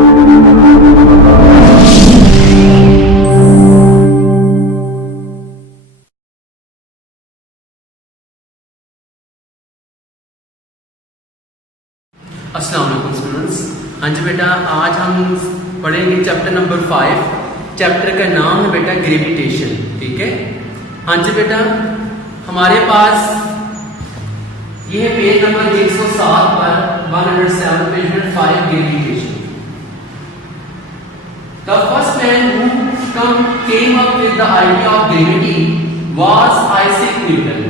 अस्सलाम वालेकुम स्टूडेंट्स। हाँ जी बेटा, आज हम पढ़ेंगे चैप्टर नंबर 5। चैप्टर का नाम है बेटा ग्रेविटेशन। ठीक है, हाँ जी बेटा, हमारे पास ये है पेज नंबर 107 पर 107 page number 5 gravitation. The first man who came up with the idea of gravity was Isaac Newton.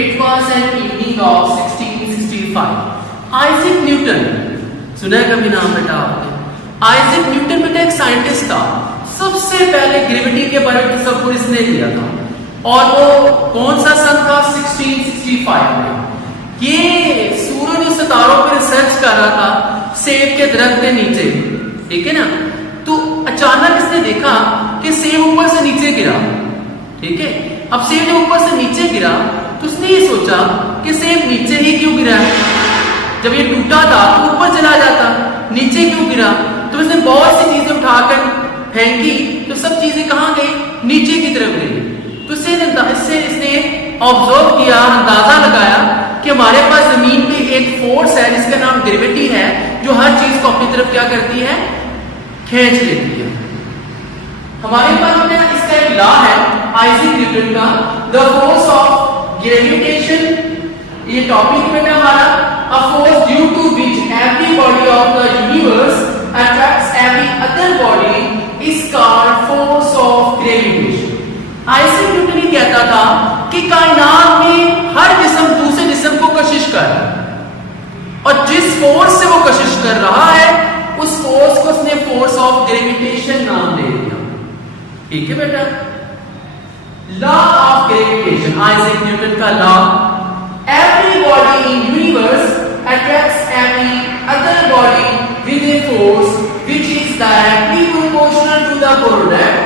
It was an evening of 1665. Isaac Newton सुना है कभी नाम बेटा आपने? आइजैक न्यूटन बेटा एक साइंटिस्ट था। सबसे पहले ग्रेविटी के बारे में सब कुछ इसने किया था। और वो कौन सा सन था? 1665 में। ये सूरज और सितारों पर रिसर्च कर रहा था सेब के दरख्त के नीचे। ठीक है ना? तो अचानक इसने देखा कि सेब ऊपर से नीचे गिरा। ठीक है, अब सेब जब ऊपर से नीचे गिरा तो उसने ये सोचा कि सेब नीचे ही क्यों गिरा है? जब ये टूटा था तो ऊपर चला जाता, नीचे क्यों गिरा? तो इसने बहुत सी चीजें उठाकर फेंकी तो सब चीजें कहां गई? नीचे की तरफ गई। तो इसने ऑब्जर्व किया, अंदाजा लगाया कि हमारे पास जमीन पे एक फोर्स है जिसका नाम ग्रेविटी है, जो हर चीज को अपनी तरफ क्या करती है? खींच लेती है। हमारे पास इसका एक लॉ है आइजैक न्यूटन का, द फोर्स ऑफ ग्रेविटेशन। ये टॉपिक में हमारा a force due to which every body of the universe attracts every other body is called force of gravitation. Isaac Newton ये कहता था कि कायनात में हर जिस्म दूसरे जिस्म को कशिश कर रहा है, और जिस फोर्स से वो कशिश कर रहा है उस फोर्स को उसने फोर्स ऑफ ग्रेविटेशन नाम दे दिया। ठीक है बेटा, law of gravitation, Isaac Newton का law. Every body in universe attracts every other body with a force which is directly proportional to the product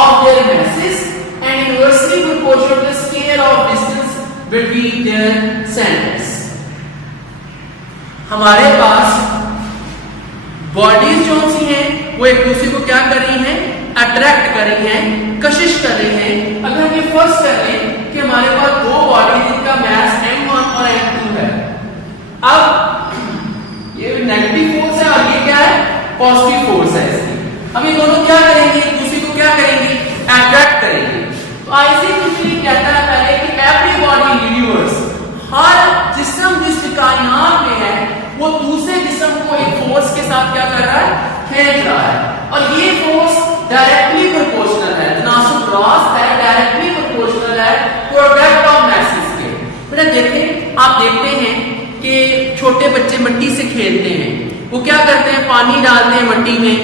of their masses and inversely proportional to the square of distance between their centers. हमारे पास bodies जो सी हैं वो एक दूसरे को क्या कर रही हैं? अट्रैक्ट कर रही हैं, कशिश कर रही हैं। अगर हम ये फर्स्ट कर लें कि हमारे पास दो बॉडी जिनका मास m1 और m2 है। अब ये नेगेटिव फोर्स है और ये क्या है? पॉजिटिव फोर्स है इसकी। अब ये दोनों क्या करेंगे? एक दूसरे को क्या करेंगे? अट्रैक्ट करेंगे। तो आइजैक न्यूटन कहता है पहले कि एवरी बॉडी इन यूनिवर्स, हर जिस्म जिस कायनात में है वो दूसरे जिस्म को एक फोर्स के साथ क्या कर रहा है? खींच रहा है। और ये फोर्स डायरेक्टली प्रोपोर्शनल है, तनासुब रास्त है, डायरेक्टली प्रोपोर्शनल है प्रोडक्ट ऑफ मैसेज के। बेटा देखें, आप देखते हैं कि छोटे बच्चे मिट्टी से खेलते हैं। वो क्या करते हैं? पानी डालते हैं मिट्टी में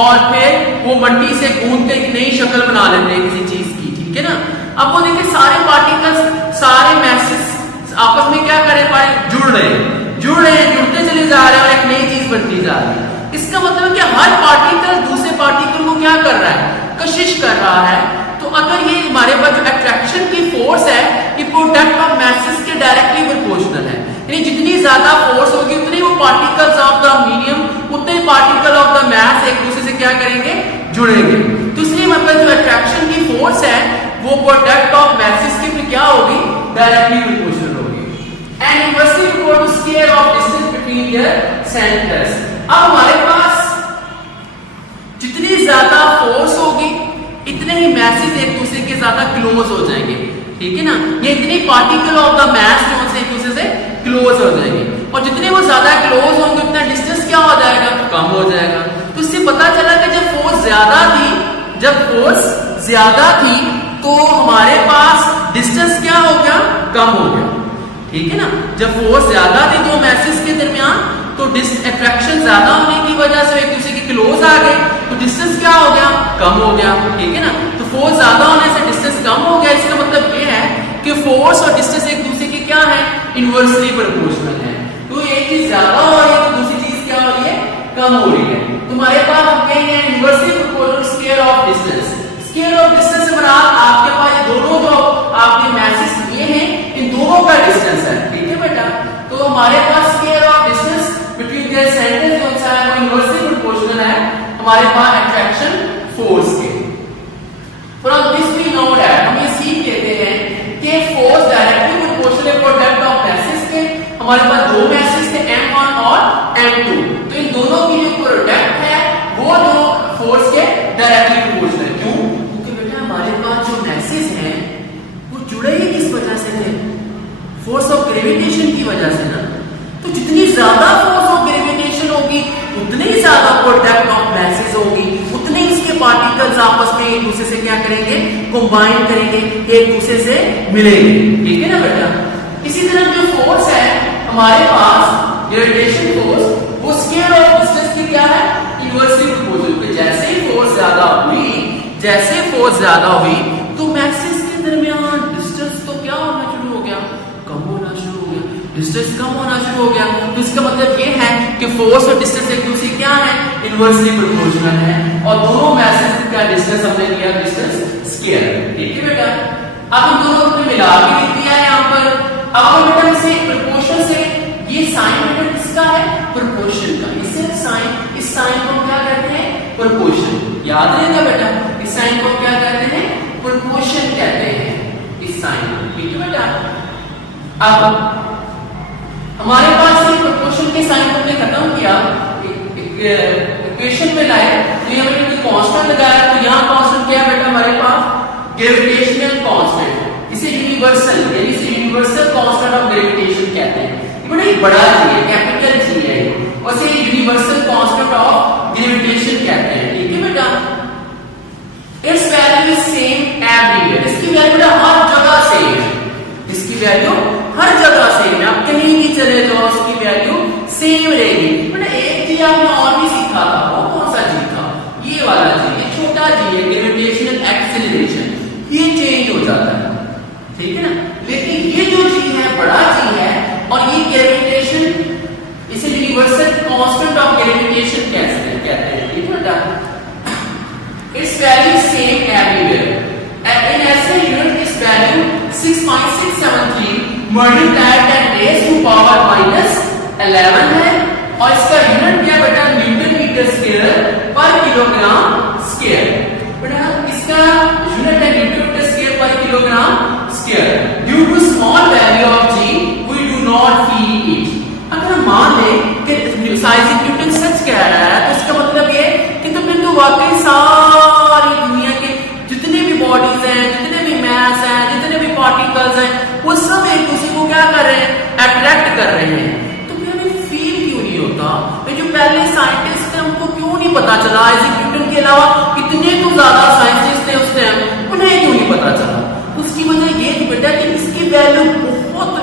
और फिर वो मिट्टी से गूंद के एक नई शक्ल बना लेते हैं किसी चीज की। ठीक है ना? अब वो देखिए सारे पार्टिकल्स, सारे मैसेज आपस में क्या कर रहे हैं? जुड़ रहे हैं, जुड़ते चले जा रहे हैं और एक नई चीज बनती जा रही है। इसका मतलब है कि हर पार्टिकल दूसरे पार्टिकल को क्या कर रहा है? कशिश कर रहा है। तो अगर ये हमारे पास जो अट्रैक्शन की फोर्स है ये प्रोडक्ट ऑफ मैसेज के डायरेक्टली प्रोपोर्शनल है, यानी जितनी ज्यादा फोर्स होगी उतनी वो पार्टिकल्स ऑफ द मीडियम, उतने पार्टिकल ऑफ द मैस एक दूसरे से क्या करेंगे? जुड़ेंगे। तो इसलिए मतलब जो अट्रैक्शन की फोर्स है वो प्रोडक्ट ऑफ मैसेज के भी क्या होगी? डायरेक्टली प्रोपोर्शनल होगी। And inversely proportional to square of distance between there centres. अब हमारे पास जितनी ज्यादा फोर्स होगी इतने ही मैसेज एक दूसरे के ज्यादा क्लोज हो जाएंगे। ठीक है ना? ये इतनी पार्टिकल ऑफ द मैस जो से एक दूसरे से क्लोज हो जाएंगे, और जितने वो ज्यादा क्लोज होंगे उतना डिस्टेंस क्या हो जाएगा? कम हो जाएगा। तो इससे पता चला कि जब फोर्स ज्यादा थी तो हमारे पास डिस्टेंस क्या हो गया? कम हो गया। ठीक है ना? जब फोर्स ज्यादा थी दो मैसेज के दरमियान तो अट्रैक्शन ज्यादा होने की वजह से एक दूसरे के क्लोज आ गए, तो डिस्टेंस क्या हो गया? कम हो गया। ठीक है ना? तो फोर्स ज्यादा होने से डिस्टेंस कम हो गया। इसका मतलब ये है कि फोर्स और डिस्टेंस एक दूसरे के क्या है? इनवर्सली प्रोपोर्शनल है। तो एक चीज ज्यादा हो रही है तो दूसरी चीज क्या हो रही है? कम हो रही है। तुम्हारे पास हम कहेंगे inversely proportional square of distance. Square of distance से बराबर आपके पास ये दोनों जो आपके मैसेज ये हैं इन दोनों का डिस्टेंस है। ठीक है बेटा? तो हमारे पास square of distance between there centres जो है वो इनवर्सली प्रोपोर्शनल है हमारे पास अट्रैक्शन फोर्स के। From this we know that, हम ये सीख लेते हैं कि force directly proportional product of masses के। हमारे पास दो मैसेज थे m1 और m2, तो इन दोनों की जो प्रोडक्ट है वो जो फोर्स के डायरेक्टली प्रोपोर्शनल। क्यों? क्योंकि बेटा हमारे पास जो मैसेज है वो जुड़े ही किस वजह से थे? फोर्स ऑफ ग्रेविटेशन की वजह से ना। तो जितनी ज्यादा फोर्स ऑफ ग्रेविटेशन होगी उतनी ही ज्यादा प्रोडक्ट ऑफ मैसेज होगी, उतने इसके पार्टिकल्स आपस में एक दूसरे से क्या करेंगे? कंबाइन करेंगे, एक दूसरे से मिलेंगे। ठीक है ना बेटा? इसी तरह जो फोर्स है हमारे पास ग्रेविटेशन फोर्स, वो स्केयर ऑफ डिस्टेंस की क्या है? Inversely proportional. जैसे ही फोर्स ज्यादा हुई, जैसे फोर्स ज्यादा हुई तो मैसेज के दरमियान डिस्टेंस तो क्या होना शुरू हो गया? कम होना शुरू हो गया। डिस्टेंस कम होना शुरू हो गया तो इसका मतलब ये है कि फोर्स और डिस्टेंस एक दूसरे क्या है? इनवर्सली प्रोपोर्शनल है। और दोनों मैसेज का डिस्टेंस हमने लिया डिस्टेंस स्केयर। ठीक है बेटा? अब इन दोनों को मिला के लिख दिया है यहाँ पर। अब बेटा इसे प्रोपोर्शन से, ये साइन बेटा किसका है? प्रोपोर्शन का। इसे साइन, इस साइन को क्या कहते हैं? प्रोपोर्शन। याद रहेगा बेटा? इस साइन को क्या कहते हैं? प्रोपोर्शन कहते हैं इस साइन को। ठीक है बेटा? अब हमारे पास ये प्रोपोर्शन के साइन को हमने खत्म किया, इक्वेशन में लाए, तो ये हमने कोई कांस्टेंट लगाया, तो यहाँ कांस्टेंट क्या है बेटा हमारे पास? Gravitational constant. इसे यूनिवर्सल, यानी इसे यूनिवर्सल कांस्टेंट ऑफ ग्रेविटेशन कहते हैं। ये बड़ा बड़ा जी है, कैपिटल जी है, और इसे यूनिवर्सल कांस्टेंट ऑफ ग्रेविटेशन कहते हैं। ठीक है बेटा? It's value is same everywhere. इसकी वैल्यू हर जगह सेम है। इसकी वैल्यू हर जगह सेम है। आप कहीं भी चले जाओ उसकी वैल्यू सेम रहेगी। बेटा एक चीज आपने और भी सीखा था, वो कौन सा जी था? ये वाला जी, ये छोटा जी है, ग्रेविटेशनल एक्सेलरेशन। ये चेंज हो जाता है। ठीक है ना? लेकिन ये जो जी है बड़ा जी है, और ये ग्रेविटेशन, इसे यूनिवर्सल कांस्टेंट ऑफ ग्रेविटेशन कहते हैं। ठीक है बेटा? It's value same everywhere. In SI unit this value 6.673 multiplied and raised to power -11 है, और इसका यूनिट क्या बेटा? Newton metre square per kilogram square. बेटा इसका यूनिट है newton metre square per kilogram square. Due to small value of g we do not feel it। अगर मान ले कि साइज न्यूटन सच कह रहा है तो इसका मतलब ये कि तो फिर तो वाकई सारी दुनिया के जितने भी बॉडीज हैं, जितने भी मैस हैं, जितने भी पार्टिकल्स हैं, वो सब एक दूसरे को क्या कर रहे हैं? अट्रैक्ट कर रहे हैं। तो फिर हमें फील क्यों नहीं होता? जो पहले साइंटिस्ट थे उनको क्यों नहीं पता चला? आइजैक न्यूटन के अलावा कितने तो ज्यादा साइंटिस्ट थे उस टाइम, उन्हें क्यों नहीं पता चला? उसकी वजह ये थी बेटा कि इसकी वैल्यू बहुत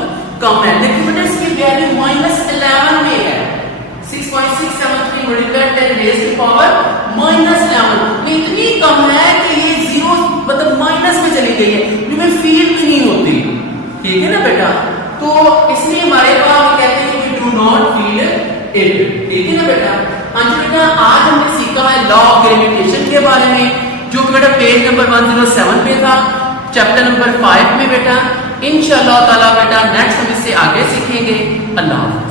कम है। लेकिन बेटा इसकी वैल्यू -11 में है। 6.673 मल्टीप्लाइड 10 रेज़ टू पावर -11, इतनी कम है कि ये जीरो मतलब माइनस में चली गई है, हमें फील भी नहीं होती। ठीक है ना बेटा? तो इसलिए हमारे पास कहते हैं कि डू नॉट फील इट। ठीक है ना बेटा? हाँ जी बेटा, आज हमने सीखा है लॉ ऑफ ग्रेविटेशन के बारे में, जो कि बेटा पेज नंबर 107 पे था, चैप्टर नंबर 5 में बेटा। इंशाअल्लाह ताला बेटा नेक्स्ट हम इससे आगे सीखेंगे। अल्लाह हाफ़िज़।